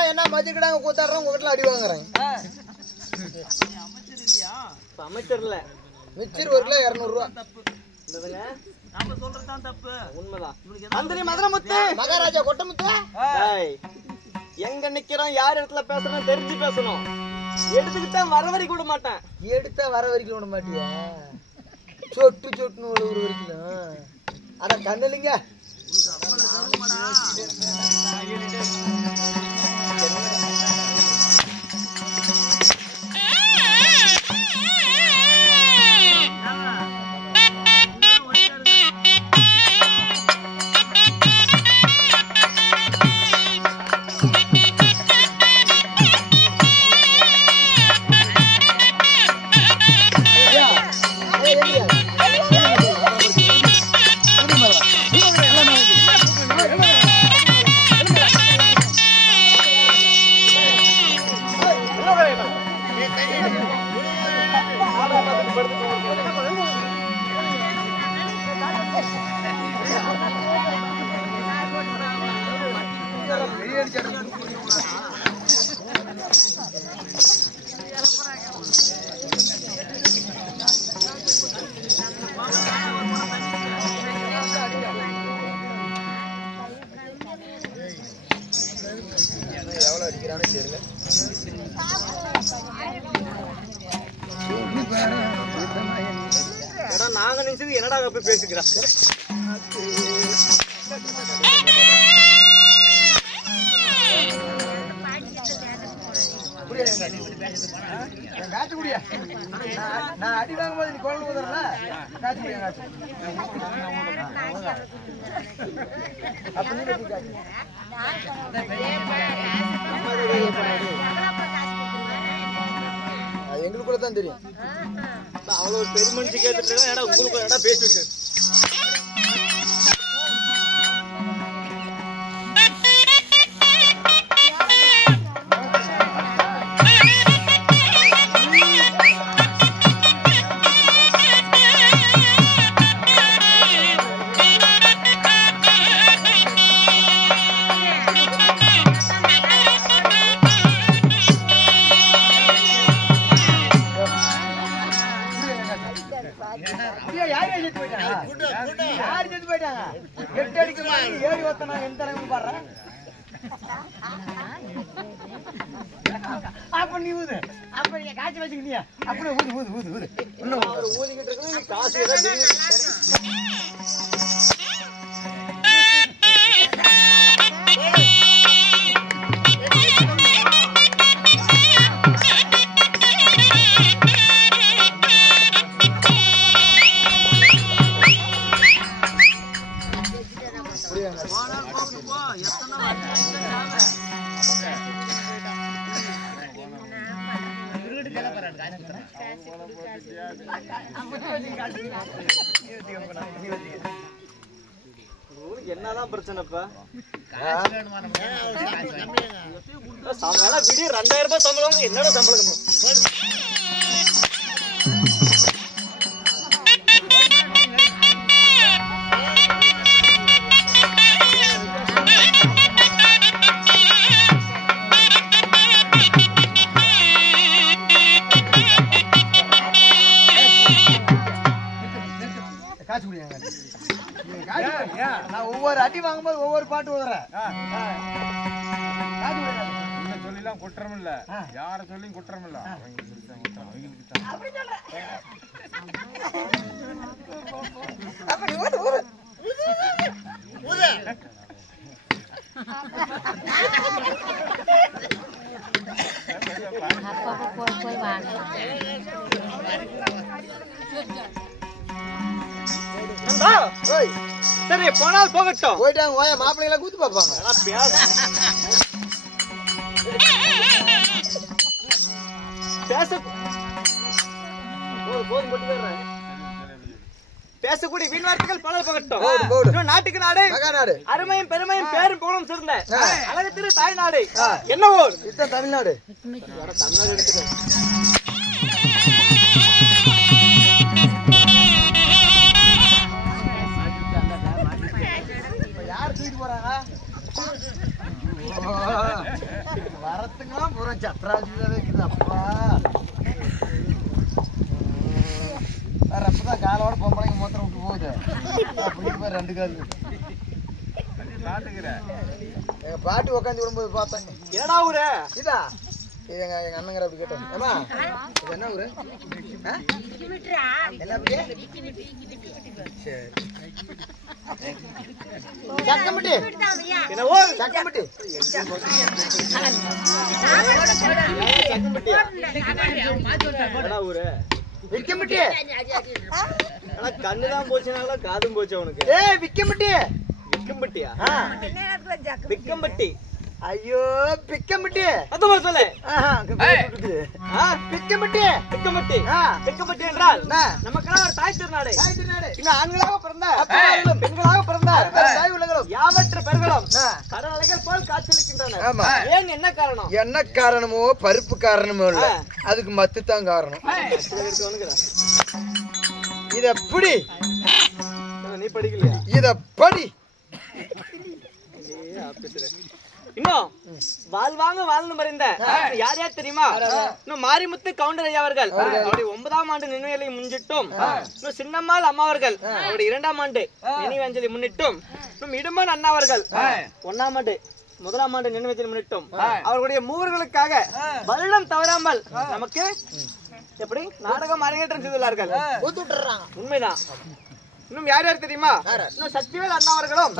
வந்தா என்ன மதிக்கடாங்க கூத்தாடுறோம் உங்ககிட்ட அடி வாங்குறாங்க. அமைச்சர் இல்லையா? அமைச்சர்ல மிச்சர் ஒரு கிலோ 200 ரூபா. நாம சொல்றதுதான் தப்பு. உண்மைதான். மந்திரி மதுரமுத்து மகாராஜா கொட்டமுத்து எங்க நிக்கிறோம் யார் இடத்துல பேசணும் தெரிஞ்சு பேசணும். எடுத்துக்கிட்டா வர வரைக்கும் விட மாட்டேன். எடுத்தா வர வரைக்கும் விட மாட்டியா? சொட்டு சொட்டுன்னு ஒரு வரைக்கும் அட கண்ணுலிங்க நாங்க நினைச்சது என்னடா போய் பேசிக்கிறோம். காட்டு குடியா நான் அடி வாங்கும் போது நீ குழந்தை ஊதுறல காட்டு குடியா காட்டு அப்ப நீ வெட்டி காட்டு அது எங்களுக்குள்ள தான் தெரியும். அவ்வளவு பெரிய மனுஷி கேட்டுட்டு ஏடா உங்களுக்கு ஏடா பேசுவீங்க. அப்ப நீ ஊது அப்ப நீங்க காய்ச்சி வச்சுக்கிட்டியா அப்படியே ஊது ஊது ஊது ஊது இன்னும் ஊதிக்கிட்டு இருக்கு காசு என்னதான் பிரச்சனைப்பா? விடிய 2000 ரூபாய் சம்பளம் என்னடா சம்பளம்? நான் ஒவ்வொரு அடி வாங்கும்போது ஒவ்வொரு பாட்டு ஊதுறேன். சொல்லிலாம் குற்றம் இல்ல, யார சொல்லியும் குற்றம் இல்ல. போய் வாங்க. சரி போனால் போகட்டும். போயிட்டாங்க ஓய மாப்பிள்ளைங்கள கூத்து பாப்பாங்க. பேசக்கூடிய வீண் வார்த்தைகள் பல போகட்டும். நாட்டுக்கு நாடு நாடு அருமையும் பெருமையும் பேரும் போலும் சிறந்த அழகு திரு தாய்நாடு என்ன ஊர்? இதுதான் தமிழ்நாடு. தமிழ்நாடு எடுத்துக்க யார் தூக்கிட்டு போறாங்க? 2 கால் எங்க பாட்டி உட்காந்து விடும்போது பார்த்தேன். என்னடா ஊரு இதா? இது எங்க அண்ணங்கிற அப்படி கேட்டோம். ஏமா இது என்ன ஊரு? என்ன அப்படி? சரி சக்கம்பட்டி. என்ன ஊர்? சக்கம்பட்டி. சக்கம்பட்டி என்னடா ஊரு? விக்கம்பட்டி. ஆனா கண்ணுதான் போச்சுனால காதும் போச்சு அவனுக்கு. ஏய் விக்கம்பட்டி. விக்கம்பட்டியா? விக்கம்பட்டி. ஐயோ பிக்கம்பட்டி. அதுமா சொல்லு. பிக்கம்பட்டி. பிக்கம்பட்டி. பிக்கம்பட்டி என்றால் நமக்கெல்லாம் ஒரு தாய் திருநாடு. இன்னும் ஆண்களாக பிறந்த பெண்களாக பிறந்த தாய் உள்ளங்களும் யாவற்ற பெண்களும் கடல் அலைகள் போல் காட்சியளிக்கின்றன. ஏன் என்ன காரணம்? என்ன காரணமோ பருப்பு காரணமோ இல்ல, அதுக்கு மத்து தான் காரணம். இத புடி. நீ படிக்கலையா? இத படி. இன்னும் வாழ்வாங்க வாழ்ந்து மறைந்த யார் யார் தெரியுமா? இன்னும் மாரிமுத்து கவுண்டர் ஐயா அவர்கள் அவருடைய 9ஆம் ஆண்டு நினைவுகளை முன்னிட்டும், இன்னும் சின்னம்மாள் அம்மா அவர்கள் அவருடைய 2ஆம் ஆண்டு நினைவு அஞ்சலி முன்னிட்டும், இன்னும் இடுமன் அண்ணா அவர்கள் 1ஆம் ஆண்டு 1ஆம் ஆண்டு நினைவு முன்னிட்டும் அவர்களுடைய மூவர்களுக்காக வருடம் தவறாமல் நமக்கு எப்படி நாடகம் அரங்கேற்றம் செய்துள்ளார்கள். உண்மைதான். இன்னும் யார் யார் தெரியுமா? இன்னும் சக்திவேல் அண்ணா அவர்களும்,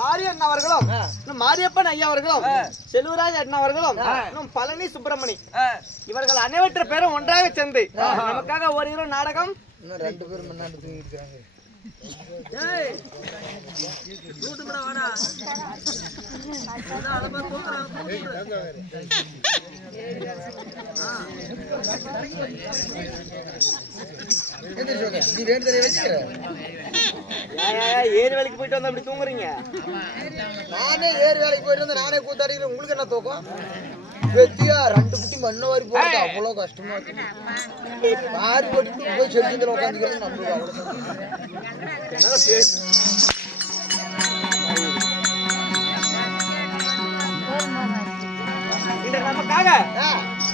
மாரி அண்ணா அவர்களும், இன்னும் மாரியப்பன் ஐயா அவர்களும், செல்வராஜ் அண்ணா அவர்களும், இன்னும் பழனி சுப்பிரமணி இவர்கள் அனைவற்ற பேரும் ஒன்றாக சேர்ந்து நமக்காக ஒரு இரவு நாடகம். இன்னும் 2 பேரும் முன்னாடி தூங்கிட்டு இருக்காங்க. ஏறு வேலைக்கு போயிட்டு வந்தா அப்படி தூங்குறீங்க? நானே ஏறு வேலைக்கு போயிட்டு வந்து நானே கூத்தாடிக்கிறேன். உங்களுக்கு என்ன தூக்கம்? வெத்தியா 2 குட்டி மண்ண வாரி போறது அவ்வளவு கஷ்டமா இருக்கு. மாறி போட்டு போய் செடியில உட்காந்துக்கிறது நம்மளுக்கு அவ்வளவு. நமக்காக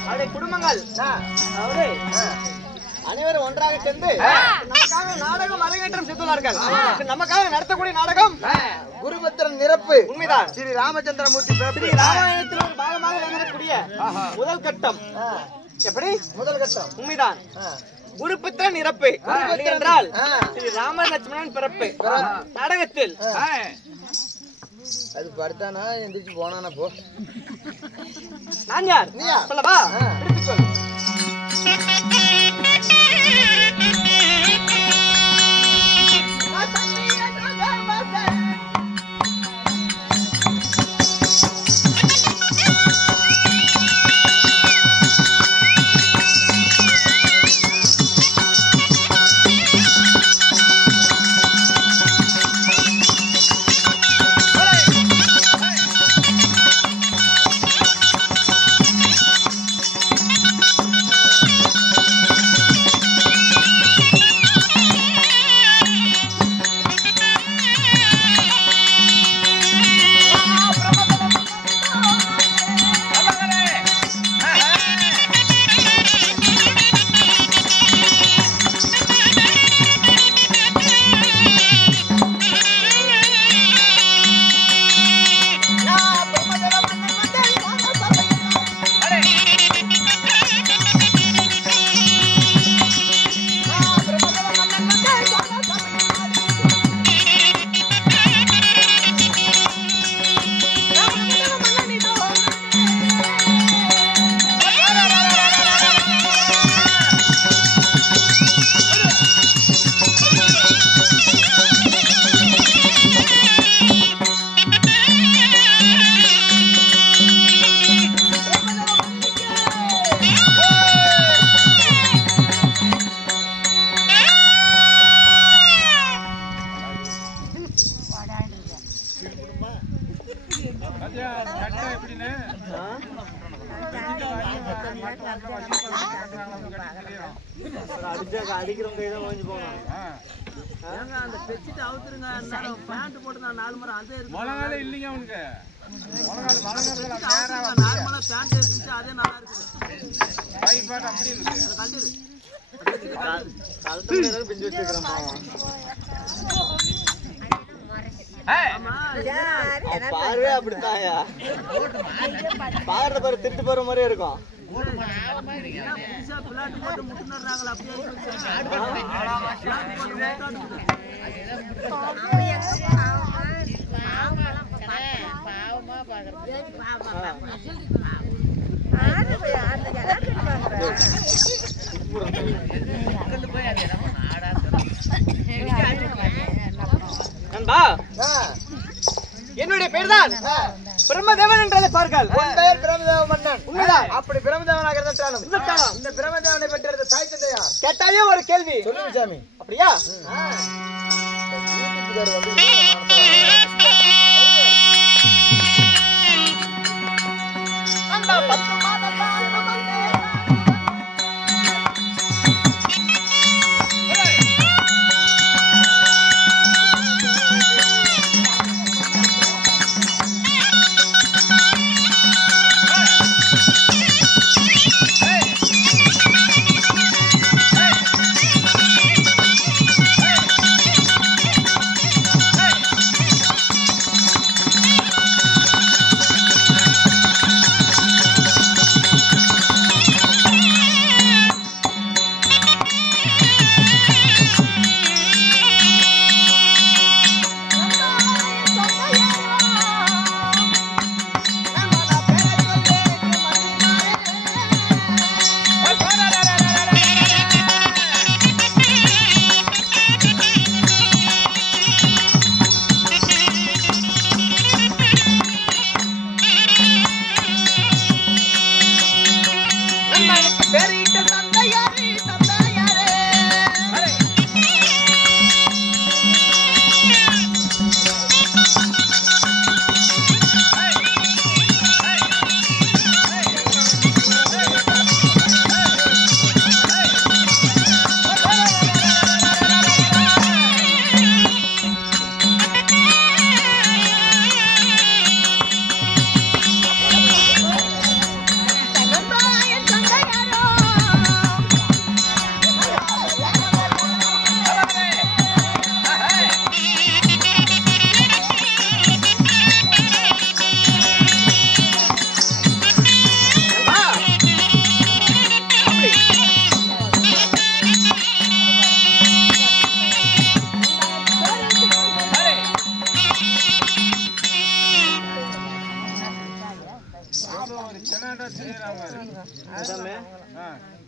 அவருடைய குடும்பங்கள் அனைவரும் ஒன்றாக சேர்ந்து நமக்காக நாடகம் அரங்கேற்றம் செய்துள்ளார்கள். நமக்காக நடத்தக்கூடிய நாடகம் குருபத்திரன் நிரப்பு. உண்மைதான். ஸ்ரீ ராமச்சந்திரமூர்த்தி ஸ்ரீ ராமாயணத்தில் ஒரு பாகமாக விளங்கக்கூடிய முதல் கட்டம். எப்படி முதல் கட்டம்? உண்மைதான். குருபத்திரன் நிரப்பு என்றால் ஸ்ரீ ராம லட்சுமணன் பிறப்பு நாடகத்தில். அது படுத்தானா எந்திரிச்சு போனானா போ. நான் யார் சொல்லவா? அடிக்கிறவங்க இதை கொஞ்சு போகணும். அந்த பெட்ஷீட் அவுத்துருங்க. பேண்ட் போட்டு நான் 4 முறை அதே மொளகாலே இல்லைங்க அவனுக்கு. நார்மலா பேண்ட் இருந்துச்சு அதே நல்லா இருக்குது. அப்படி இருக்கு. பார்வை அப்படித்தாயா பாக்குறத பாரு திருட்டு போற மாதிரியே இருக்கும். என்னுடைய பேர் தான் பிரம்மதேவன் என்றதை பார்கள். உன் பெயர் பிரம்மதேவ மன்னன். உண்மைதான். அப்படி பிரம்மதேவனாக இருந்தாலும் இந்த பிரம்மதேவனை பெற்றது தாய் தந்தையா? கேட்டாயே ஒரு கேள்வி. சொல்லுங்க சாமி. அப்படியா?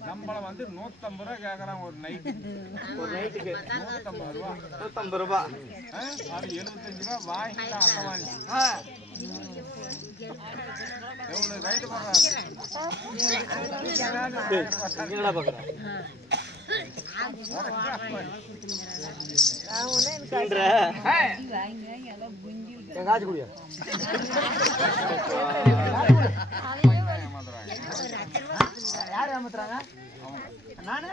நம்மள வந்து 150 ரூபாய் கேக்குறான் ஒரு நைட்டுக்கு. ஒரு நைட்டுக்கு 150 ரூபாய். 150 ரூபாய். அது 75 ரூபாய் வாங்கிட்டா அட்டவாணி. எவ்வளவு ரைட் பண்றாங்க? என்னடா பாக்குற? எங்காச்சு குடியா? யார் ஏமாத்துறாங்க? நானு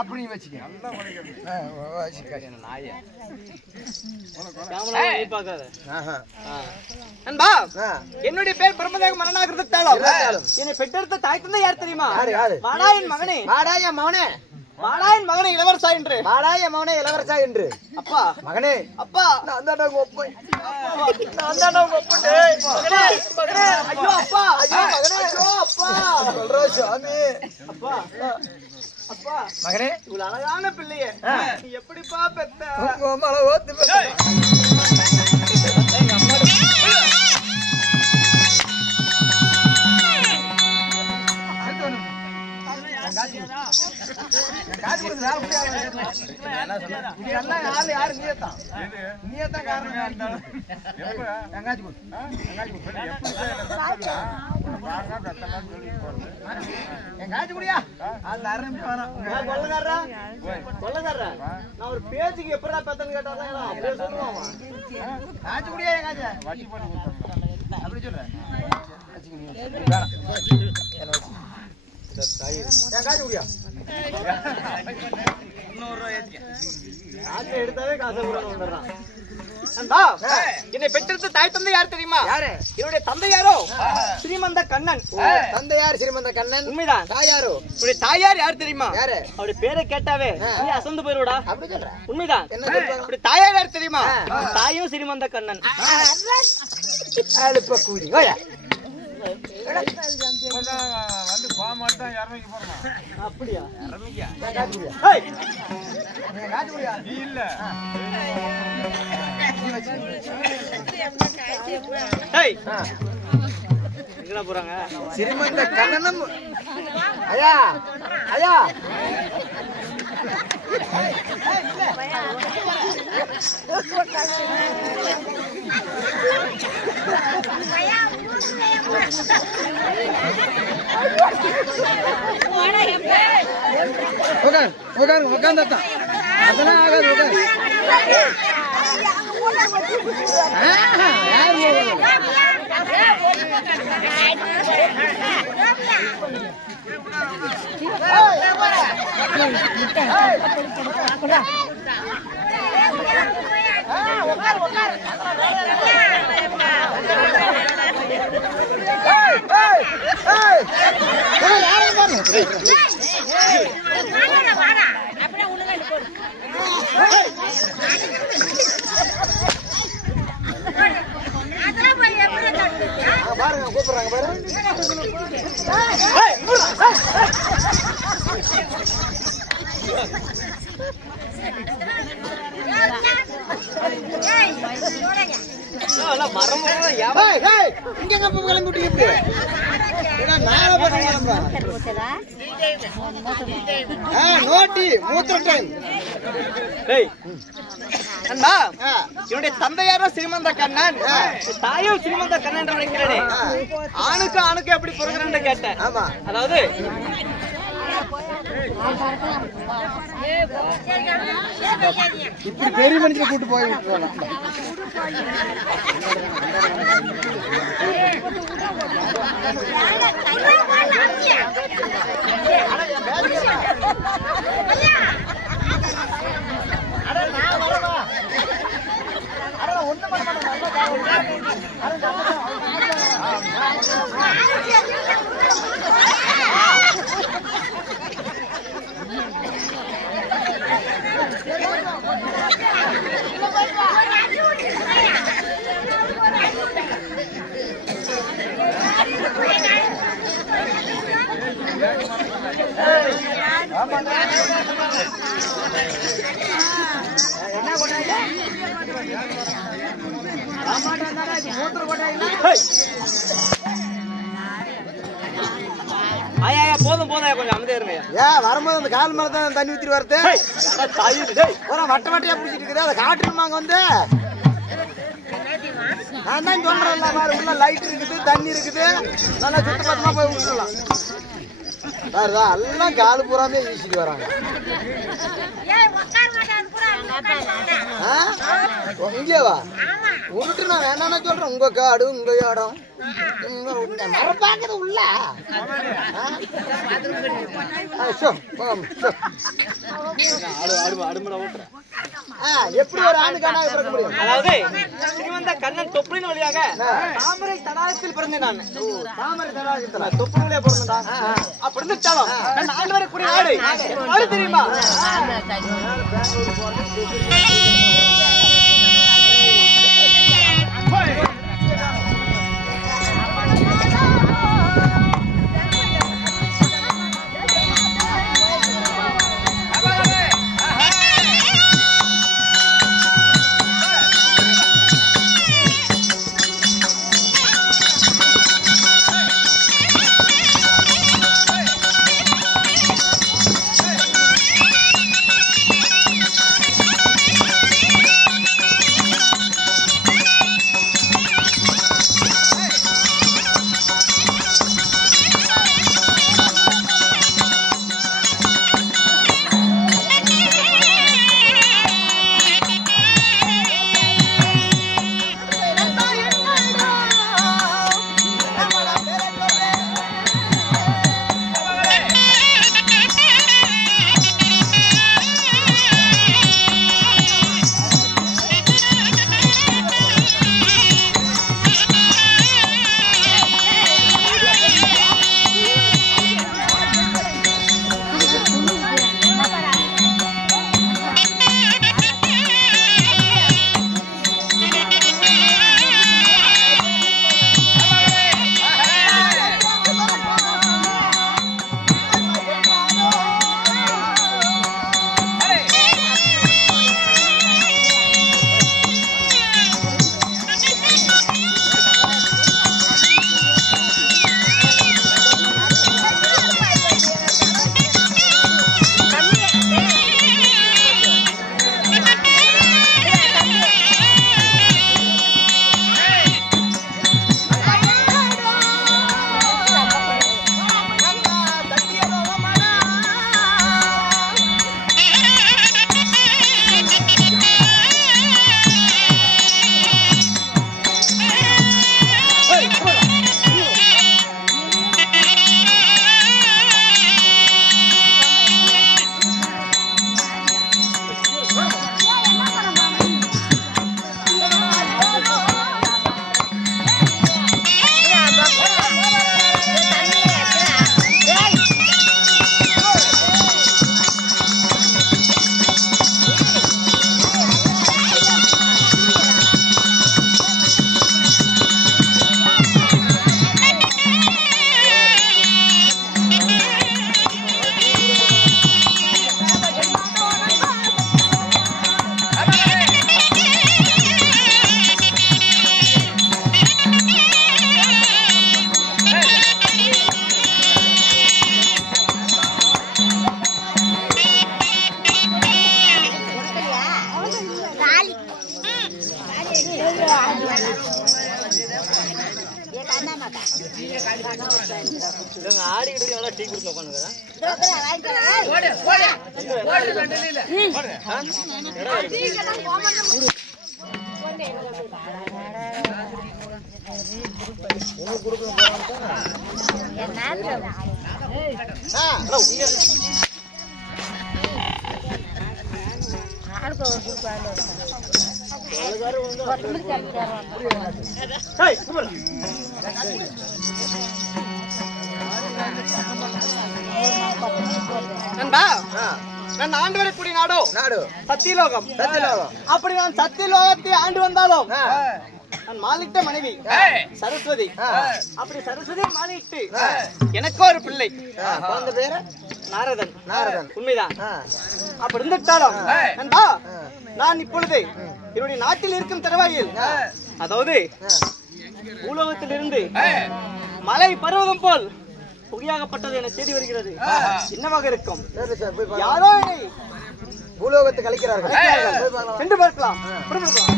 அப்படி வச்சுக்க. நல்லா வளைக்கிறது. நாயே. என்னுடைய பேர் பிரம்மதேவ மன்னனாக இருந்தாலும் என்னை பெற்றெடுத்த தாய் தந்தை யார் தெரியுமா? வாடாயன் மகனே. வாடாய மகனே. வாடாயன் மகனே இளவரசா என்று. வாடாய மகனே இளவரசா என்று. அப்பா மகனே. அப்பா நான் தான ஒப்பேன். நான் தான ஒப்பேன். மகனே மகனே ஐயோ அப்பா ஐயோ மகனே ஐயோ அப்பா சொல்றா சாமி. அப்பா அப்பா மகனே இவ்வளவு அழகான பிள்ளையே நீ எப்படிப்பா பெத்த? உங்க அம்மால ஓத்து பெத்த. நான் ஒரு பேச்சுக்கு எப்படா பெத்தன்னு கேட்டாதான் அப்படியே சொல்லுவான். காய்ச்சி குடியா என் காய்ச்ச அப்படி சொல்றேன். காசை எடுத்தாவே காசை கூட வந்துடுறான். என்னை பெற்றெடுத்த தாய் தந்தை யார் தெரியுமா? யாரு? என்னுடைய தந்தை யாரோ ஸ்ரீமந்த கண்ணன். தந்தையார் ஸ்ரீமந்த கண்ணன். உண்மைதான். தாயாரோ? உன்னுடைய தாயார் யார் தெரியுமா? யாரு? அவருடைய பேரை கேட்டாவே நீ அசந்து போயிருடா. அப்படி சொல்ற? உண்மைதான். என்ன சொல்றாங்க? உன்னுடைய தாயார் யார் தெரியுமா? தாயும் ஸ்ரீமந்த கண்ணன். அழுப்ப கூதி ஓயா. வந்து போக மாட்டோம் இறமைக்கு போறோம். அப்படியா? ஏய், நீ இல்ல எங்கடா போறாங்க? ஸ்ரீமந்த கண்ணனும் ஐயா ஐயா உட்காந்து அதெல்லாம் ஆகாது உட்காந்து. பாருங்க கூப்பிடுறாங்க பாருங்க. என்னுடைய தந்தையாரோ ஸ்ரீமந்த கண்ணன், தாயும் ஸ்ரீமந்த கண்ணன் என்று நினைக்கிறேனே. ஆணுக்கு ஆணுக்கு எப்படி பிறகுறேன்னு கேட்டேன். ஆமா, அதாவது இப்படி பெரிய மனுஷனை கூட்டு போய் போதும் போதும் கொஞ்சம் அமைதியா இருங்க. ஏன் வரும்போது அந்த கால் மேல தான் தண்ணி ஊத்திட்டு வருது. வட்ட வட்டையா பிடிச்சிட்டு இருக்குது. அதை காட்டணுமாங்க வந்து நான் தான் சொல்றேன்ல, மாதிரி உள்ள லைட் இருக்குது, தண்ணி இருக்குது, நல்லா சுத்தமா போய் விட்டுலாம். எல்லாம் காலு பூராமே வீசிட்டு வராங்க. இங்கேவா உருட்டு நான் வேணான்னு சொல்றேன். உங்க காடு உங்க இடம் மரப்பாக்குது உள்ள. எப்படி ஒரு ஆணு காணாக பிறக்க முடியும்? அதாவது ஸ்ரீமந்த கண்ணன் தொப்புளின் வழியாக தாமரை தடாகத்தில் பிறந்தேன் நான். தாமரை தடாகத்துல தொப்புள் வழியா பிறந்தா அப்படி இருந்துச்சாலும் நான் ஆண்டு வரக்கூடிய நாடு அது தெரியுமா? நண்பா, நான் ஆண்டு வரக்கூடிய நாடோ நாடு சத்தியலோகம். சத்தியலோகம். அப்படி நான் சத்தியலோகத்தை ஆண்டு வந்தாலும் நான் மாலிட்ட மனைவி சரஸ்வதி. அப்படி சரஸ்வதி மாலிட்டு எனக்கு ஒரு பிள்ளை, குழந்தை பேரு நாரதன். நாரதன். உண்மைதான். அப்படி இருந்துட்டாலும் நண்பா, நான் இப்பொழுது என்னுடைய நாட்டில் இருக்கும் தருவாயில், அதாவது பூலோகத்திலிருந்து மலை பருவதம் போல் புகையாகப்பட்டது என செய்தி வருகிறது. என்னவாக இருக்கும்? சரி சார், போய் யாரோ என்னை பூலோகத்தை கழிக்கிறார்கள். சென்று பார்க்கலாம். புறப்படுக்கலாம்.